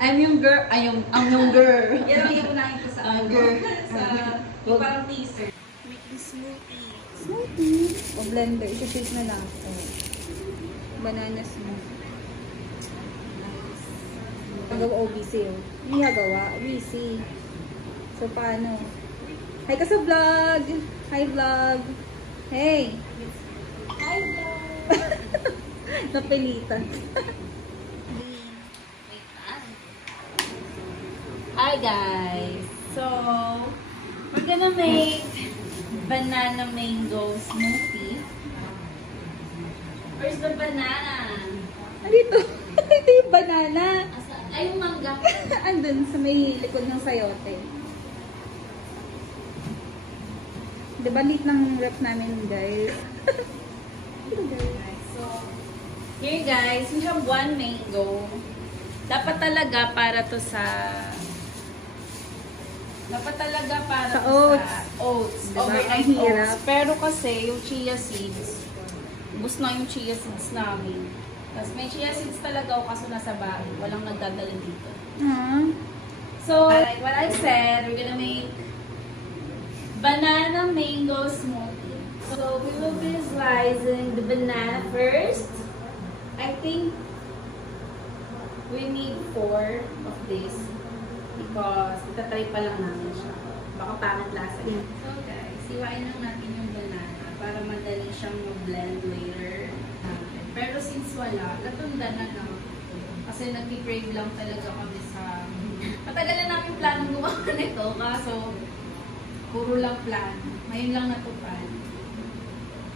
I'm yung girl. I'm yung girl. Yan ang iunahin ko sa girl. sa yung parang teaser. Making smoothie. Smoothie. O blender. Isi-shake na lang. Banana smoothie. Nice. Pagawa OBC oh. Hindi gagawa. OBC. So, paano? Hi ka sa vlog! Hi vlog! Hey! Hi vlog! Napilitan. Hi guys! So, we're gonna make banana mango smoothie. Where's the banana? Dito. Ito yung banana. Ay, yung mangga. Andun sa may likod ng sayote. Diba lit ng rep namin guys? So, here guys, we have one mango. Dapat talaga para to sa oats. Diba? Overnight Ang hirap. oats. Pero kasi yung chia seeds, ubos na yung chia seeds namin. Tapos may chia seeds talaga ako kaso nasa bahay. Walang nagdadala dito. So, like what I said, we're gonna make banana mango smoothie. So, we will be slicing the banana first. I think we need 4 of this because itatry pa lang namin siya. Baka pangit lasa niya. So guys, siwain lang natin yung banana para madali siyang mag-blend later. Pero since wala, natunda na lang. Kasi nag-crave lang talaga kami sa... Matagal na namin plano gumawa nito, kaso puro lang plan. Ngayon lang natupad.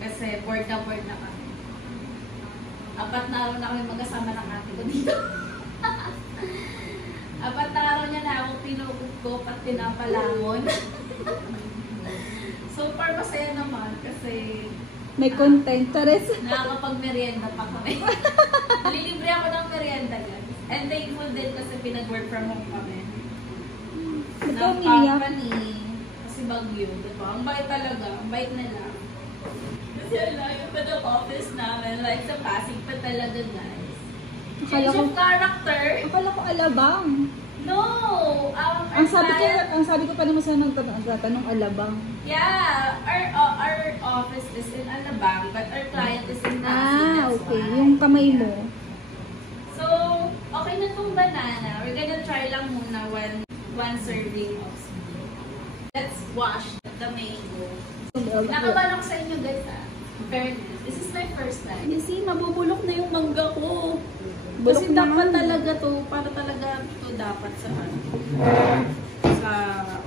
Kasi bored na kami. 4 na araw na kami magkasama ng ate ko dito. 4 na araw niya na ako pinukot at pinapalangon. So far masaya naman kasi May content. Tares. nakakapag-merienda pa kami. Nililibre ako ng merienda guys. And thankful din kasi pinag-work from home kami. Ikaw, Ng Mia. company. Kasi bagyo, diba? Ang bait talaga. Ang bait nila. Kasi layo pa ng office namin. Like sa Pasig pa talaga guys. Change Akala ko, of character. akala ko alabang. No! Ang sabi ko pa naman sa nagtatanong alabang. Yeah, our office is in Alabang, but our client is in Pasig. That's Okay. why. Yung kamay mo. So, okay na tong banana. We're gonna try lang muna one serving of smoothie. Let's wash the mango. Nakabalok sa inyo guys ah. Fairness. This is my first time. You see, mabubulok na yung mangga ko. Kasi Bulok na dapat nga. talaga to, para talaga to dapat sa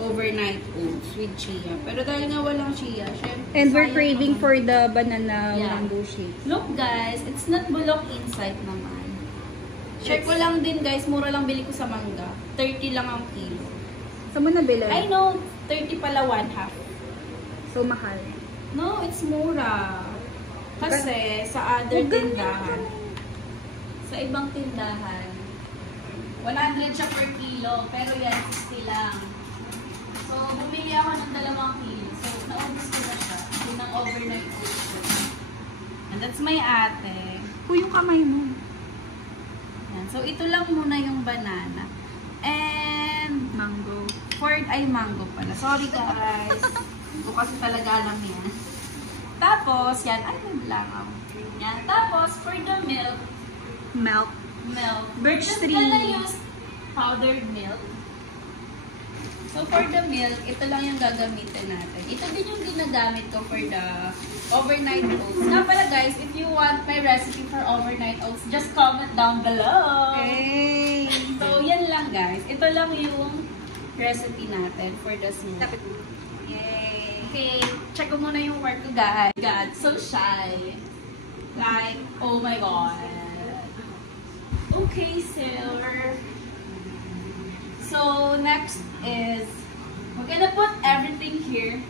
overnight oats with chia. Pero dahil nga walang chia, syempre. And we're sayang craving naman. for the banana Yeah. mango shake. Look guys, it's not bulok inside naman. Share ko lang din guys, mura lang bili ko sa mangga. 30 lang ang kilo. Saan mo nabili? I know, 30 pala 1/2. So mahal. No, it's mura. Kasi sa other tindahan, sa ibang tindahan, 100 siya per kilo, pero yan 60 lang. So, bumili ako ng 2 kilo. So, naubos ko na siya. Yun ang overnight oats ko. And that's my ate. Yung kamay mo. Yan. So, ito lang muna yung banana. And, Mango. mango pala. Sorry guys. Hindi ko kasi talaga alam yan. Tapos, yan. Ay, lang ako. Yan. Tapos, for the milk, Milk. Birch just tree. gonna use powdered milk. So, for the milk, ito lang yung gagamitin natin. Ito din yung ginagamit ko for the overnight oats. Nga pala guys, if you want my recipe for overnight oats, just comment down below. Hey! So, yan lang guys. Ito lang yung recipe natin for the smoothie. Yay! Okay, check ko muna yung work ko guys. God, so shy. Like, oh my God. Okay, so next is, we're gonna put everything here.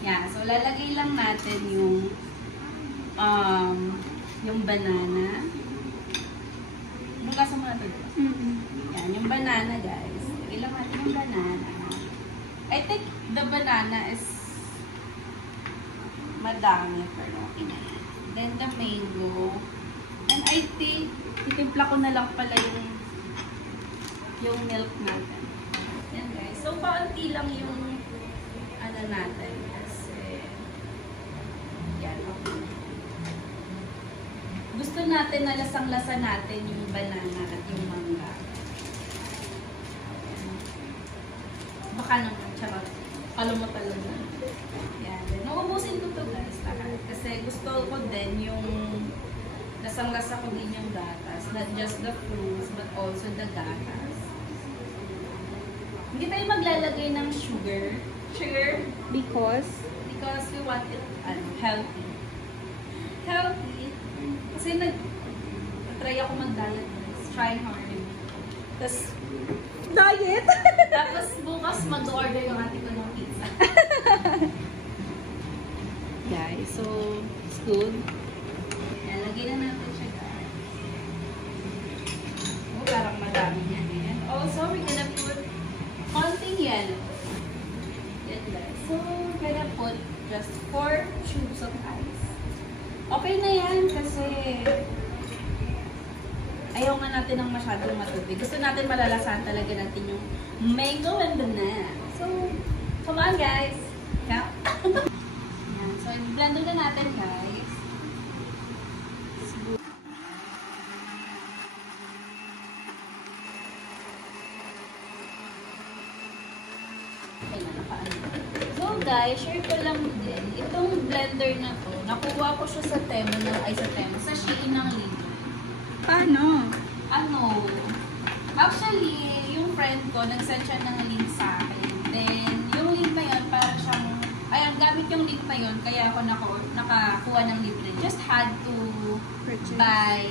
Yeah, so lalagay lang natin yung banana. Bukasan mo natin. Yan, yung banana guys. Lagay lang natin yung banana. I think the banana is madami, pero okay na yan. Then the mango. And I think, itimpla ko na lang pala yung yung milk natin. Yan guys. So, paunti lang yung ano natin. Kasi, yan. Okay. Gusto natin na lasang-lasa natin yung banana at yung mangga. Yan. Baka naman, charot. Alam mo talaga. Yan. Nauubusin ko to guys lahat. Kasi gusto ko din yung lasang-lasa ko din yung gatas. Not just the fruits, but also the gatas. Hindi tayo maglalagay ng sugar. Because? Because we want it healthy. Healthy. Kasi try ako mag-diet guys. Try hard. Tapos, Diet? tapos bukas mag-order yung ate ko ng pizza. Guys, so, it's good. Yan, lagyan na natin siya guys. Oh, parang madami yan eh. And also, we're gonna put konting yellow. Yan guys. So, we're gonna put just 4 tubes of ice. Okay na yan kasi ayaw nga natin ng masyadong matubig. Gusto natin malalasahan talaga natin yung mango and banana. So, come on guys! Yeah. Yan. So, i-blend na natin guys. Okay na, nakaano. So guys, share ko lang din. Itong blender na to, nakuha ko siya sa sa Shein ng Lidl. Paano? Actually, yung friend ko, nag-send siya ng link sa akin. Then, yung link na yun, parang siyang, gamit yung link na yun, kaya ako nakakuha ng libre. Just had to buy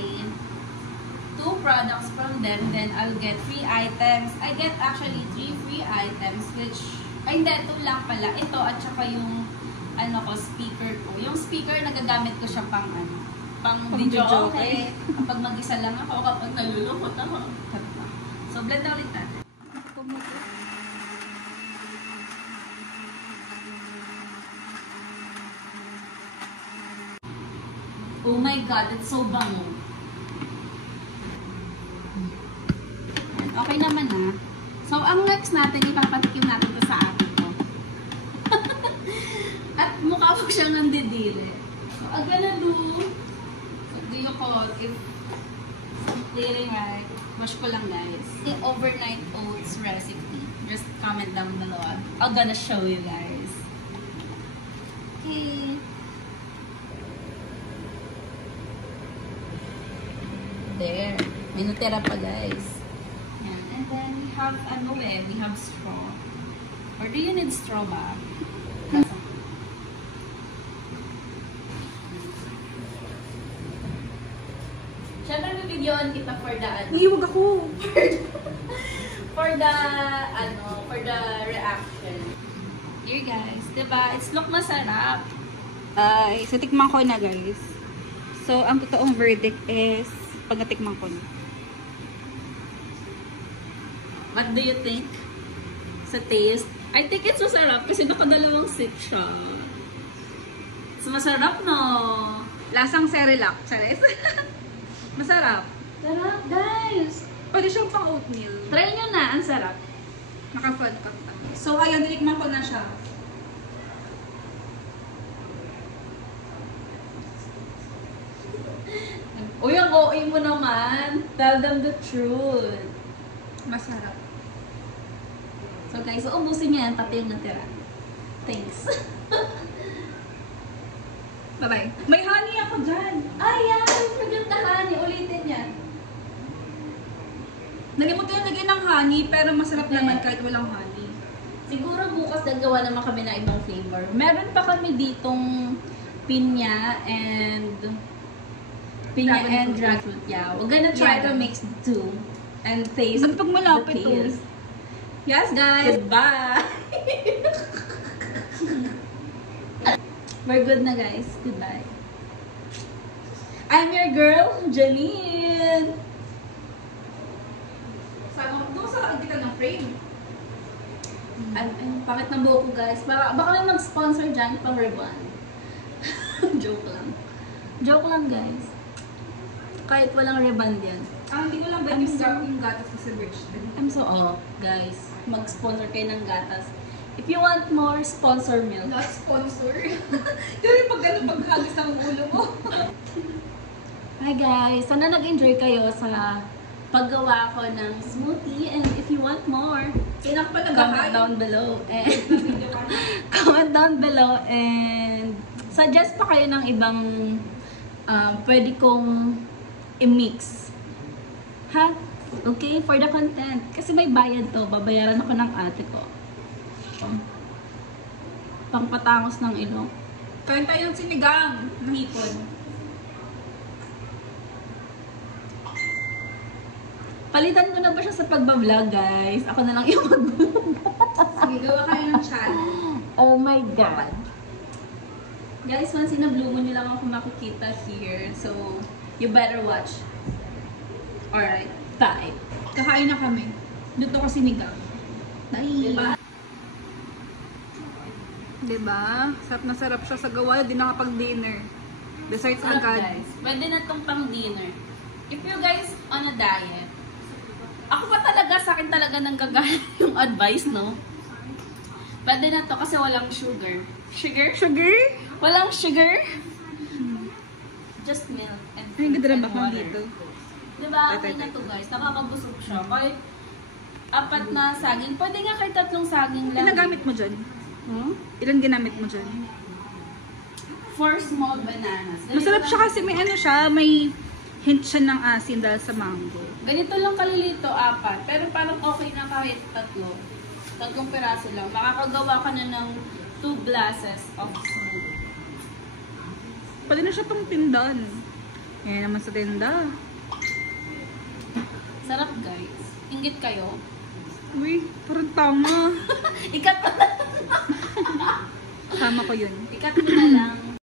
2 products from them, then I'll get 3 items. I get actually 3 free items, which, hindi, 2 lang pala. Ito, at saka yung, speaker ko. Yung speaker, nagagamit ko siya pang video, okay. Kapag mag-isa lang ako, kapag nalulungkot ako. So, blend na ulit natin. Oh my God, it's so bango. Okay naman na. So, ang next natin, ipapatikim natin ito sa atin ko. At mukha po siyang nandidili. So, I'm gonna do you call if clearing right, wash ko lang guys. The overnight oats recipe. Just comment down below. I'm gonna show you guys. Okay. There. May natira pa guys. Yan. And then we have, we have straw. Or do you need straw ba? Siyempre, bibidyoan kita for the, Iiwag ako. for the reaction. Here guys, diba? It's look masarap. So tikman ko na guys. So, ang totoong verdict is, pag natikman ko na. What do you think? Sa taste? I think it's masarap kasi nakadalawang sip siya. It's masarap, no? Lasang Cerelac. Charis. Masarap. Sarap, guys! Pwede siyang pang oatmeal. Try nyo na, ang sarap. Naka-fun cup pa. So, ayun, nilikman ko na siya. Uy, ang OA mo naman. Tell them the truth. Masarap. So guys, uubusin niya yan, pati yung natira. Thanks. Bye-bye. May honey ako dyan. Ay, yan! Forget the honey. Ulitin yan. Nalimutan yung lagyan ng honey, pero masarap naman kahit walang honey. Siguro bukas gagawa naman kami ng ibang flavor. Meron pa kami ditong pinya and dragon fruit. Yeah, we're gonna try to mix the two and taste Ba't pag malapit the taste. to? Yes, guys. Bye. We're good na, guys. Goodbye. I'm your girl, Janine. Doon sa kita ng frame. Ay, pangit ng buhok ko, guys. Baka may mag-sponsor dyan pang ribbon. Joke lang. Joke lang, guys. Kahit walang reband yan. Hindi ko lang bet yung gatas ko sa Bridgeton. Guys, mag-sponsor kayo ng gatas. If you want more, sponsor milk. Not sponsor. Yung pag gano'n paghagis ng ulo mo. Hi guys! Sana nag-enjoy kayo sa paggawa ko ng smoothie. And if you want more, comment down below. And comment down below. And suggest pa kayo ng ibang pwede kong i-mix. Ha? Okay? For the content. Kasi may bayad to. Babayaran ako ng ate ko. Pangpatangos ng ilong. Kanta yung sinigang na hipon. Palitan ko na ba siya sa pagbablog, guys? Ako na lang yung mag-vlog. Sige, gawa kayo ng channel. Oh my God. Guys, once in a blue moon nyo lang ako makikita here. So, you better watch. Alright, bye. Kakain na kami. Dito ko sinigang. Bye. Diba? Sarap na sarap siya sa gawa. Di nakapag-dinner. Desserts Sarap, agad. guys. Pwede na tong pang dinner. If you guys on a diet, ako pa talaga, sa akin talaga nang gagana yung advice, no? Pwede na to kasi walang sugar. Sugar? Sugar? Walang sugar? Just milk and Ay, ganda rin and bakang water. dito. Diba? Okay na to, guys. Nakakabusog siya. Kahit 4 na saging. Pwede nga kahit 3 saging lang. Ilan gamit mo dyan? Hmm? Ilan ginamit mo dyan? 4 small bananas. Ganito Masarap lang- siya kasi may ano siya, may hint siya ng asin dahil sa mango. Ganito lang kalilito, 4. Pero parang okay na kahit 3. 3 piraso lang. Makakagawa ka na ng 2 glasses of smoothie. Pwede na siya pang tindan. Yan naman sa tinda. Sarap, guys. Inggit kayo. Uy, parang tama. Ikat mo na. Tama ko yun. Ikat mo na lang.